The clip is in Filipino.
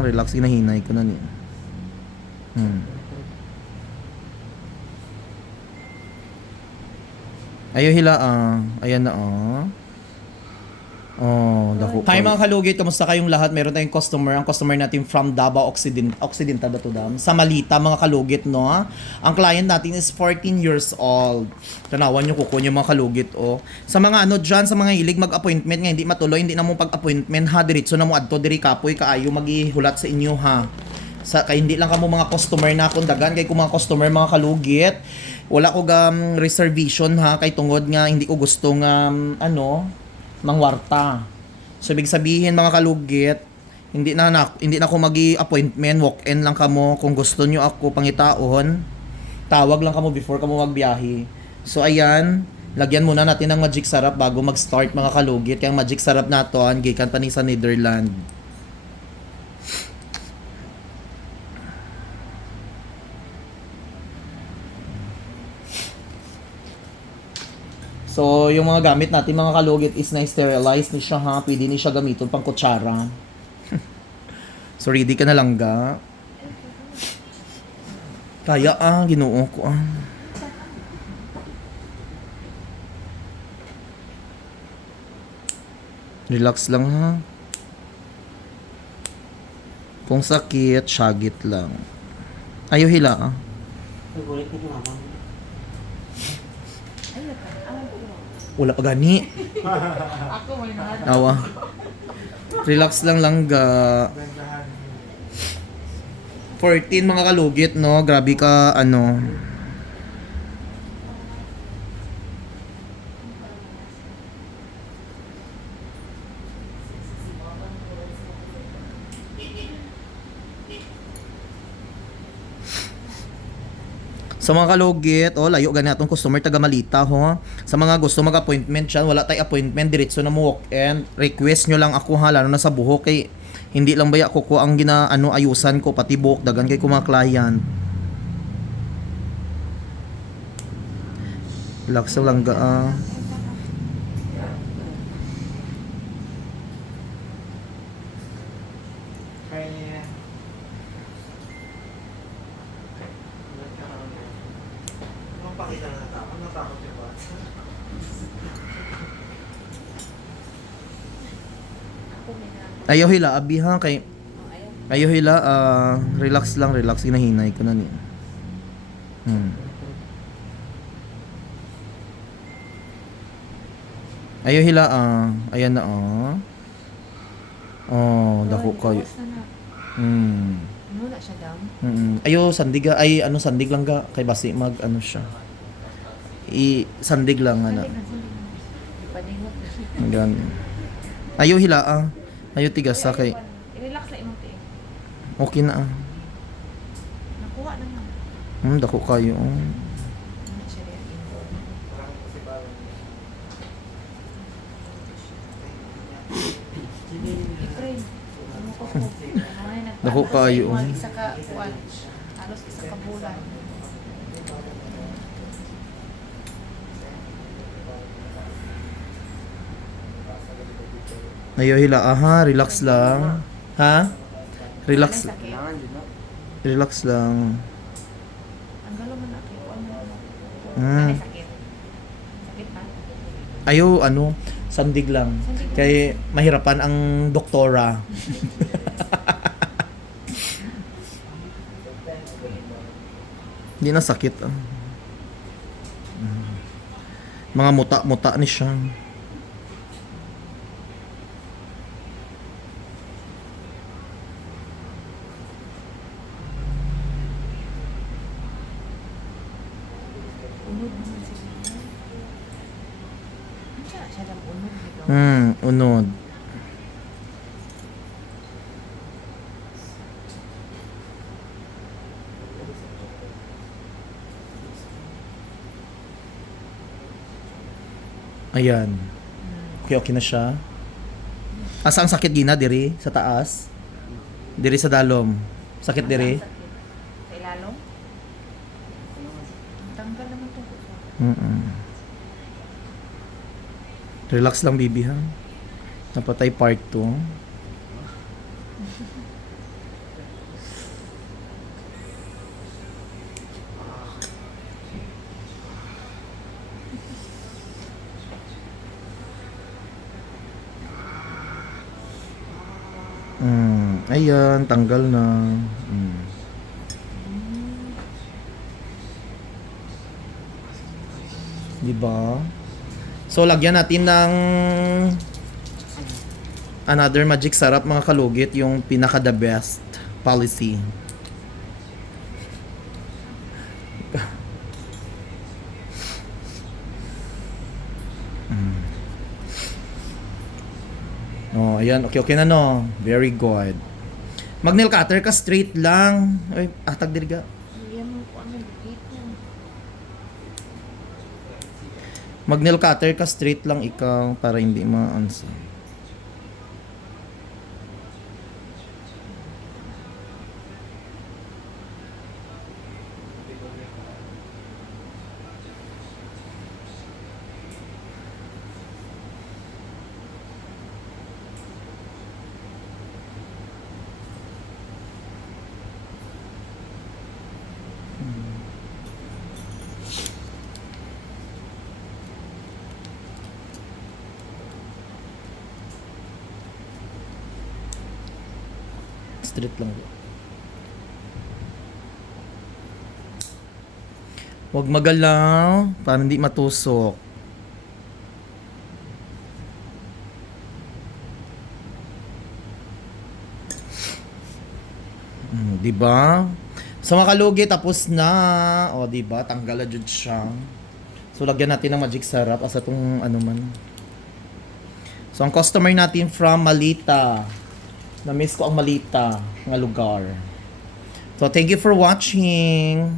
Relax, ginahinay ko na niya. Ayo hila ayan na dako. Hi mga kalugit, kamusta kayong lahat? Meron tayong customer. Ang customer natin from Davao Occidental ba to, Dam? Sa Malita mga kalugit, no? Ang client natin is 14 years old. Tanawan nyo kuko nyo mga kalugit, oh. Sa mga ano dyan, sa mga hilig mag-appointment nga hindi matuloy, hindi na mo pag-appointment ha, diretso na mo adto diri kapoy kaayo maghihulat sa inyo ha. Kay hindi lang kamo mga customer na kundagan kay ko mga customer mga kalugit. Wala ko reservation ha kay tungod nga hindi ko gusto nga mangwarta. So ibig sabihin mga kalugit, hindi na ako magi-appointment, walk-in lang kamo kung gusto nyo ako pangitaon. Tawag lang kamo before kamo magbiyahe. So ayan, lagyan muna natin ng magic syrup bago mag-start mga kalugit. Kaya magic syrup naton gikan pa ni sa Netherlands. So, yung mga gamit natin mga kalugit is na-sterilize ni siya ha. Pwede ni siya gamiton pang kutsara. So, ready ka na lang ga. Kaya ginoo ko Relax lang ha. Kung sakit, syagit lang. Ayaw hila Wala pa gani. Ako may nahada. Awa. Relax lang ga. 14 mga kalugit, no? Grabe ka, Sa mga kalugit, layo gani atong customer taga Malita ho. Sa mga gusto mag-appointment diyan, wala tay appointment, diretso na mo walk-in. Request nyo lang ako ha, lalo na sa buhok kay hindi lang baya ko ang ayusan ko pati buhok dagan kay ko mga client. Relax lang ga. Ayaw hila abi ha kay ayaw hila relax ginahinay ko na niya. Ayaw hila ayan na dako kayo. Ano na siya daw? Ayo sandig ay sandig lang ga kay basi mag siya. Sandig lang Ipadingot. Gan. Ayaw hila ayaw tigas sa kay. I-relax lang imong tiil. Okay na Nakuha na nga. Dako kayo. Ano siya rin? I-pray. Ano ko po? Dako kayo. Isa ka kuwan. Halos isa ka bulan. Ayaw hila relax lang. Ha? Relax. Ano sakit? Relax lang. Ang galo man ako. Ano Mm. sakit? Sakit pa? Ayaw sandig lang. Sandig lang. Kay mahirapan ang doktora. Hindi na sakit Mga muta-muta ni siya. Unod naman siya. Ano siya lang unod dito? Unod. Ayan. Okay na siya. Asa ang sakit gina diri sa taas? Diri sa dalom. Sakit diri? Sa ilalong? Tanggal naman ito. Relax lang, bibi ha. Napatay part 2. Ayan, tanggal na. Mm. Diba? So, lagyan natin ng another magic sarap mga kalugit, yung pinaka the best policy. Oh, ayan. Okay, okay na no. Very good. Mag-nail cutter ka straight lang. Ay, atag diriga. Iyan mo ko ano dito. Mag-nail cutter ka straight lang ikaw para hindi ma-ansa. Straight lang. Huwag magalaw para hindi matusok. Di ba? Sa mga kalugi, tapos na. O, di ba? Tanggal na jud siya. So, lagyan natin ng magic sarap asa tong ano man. So, ang customer natin from Malita. Na-miss ko ang Malita nga lugar. So, thank you for watching.